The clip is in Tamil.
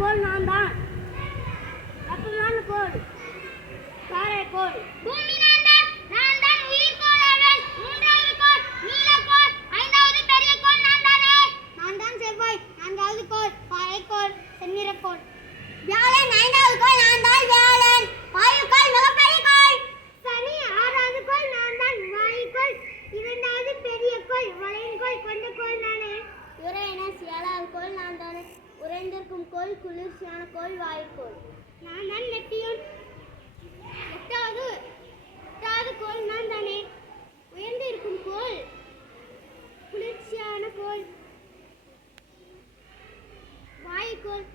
கோல் நான் தான். கப்பலான கோல் பாறை கோல் பூமி நான் தான். பெரிய கோல் நான் நான்காவது கோல் நான் தான் வியாழன். வாயு கோல் ஆறாவது கோல் நான் தான் வாயு கோல் இரண்டாவது பெரிய கோல் வளையன் கோல் கொண்ட கோல் உன் கோல் குளிர்ச்சியான கோல் வாய்க்கோல் நான் தான் நெட்டியோன் எட்டாவது எட்டாவது கோல் நான் தானே. உயர்ந்து இருக்கும் கோல் குளிர்ச்சியான கோல் வாய்க்கோல்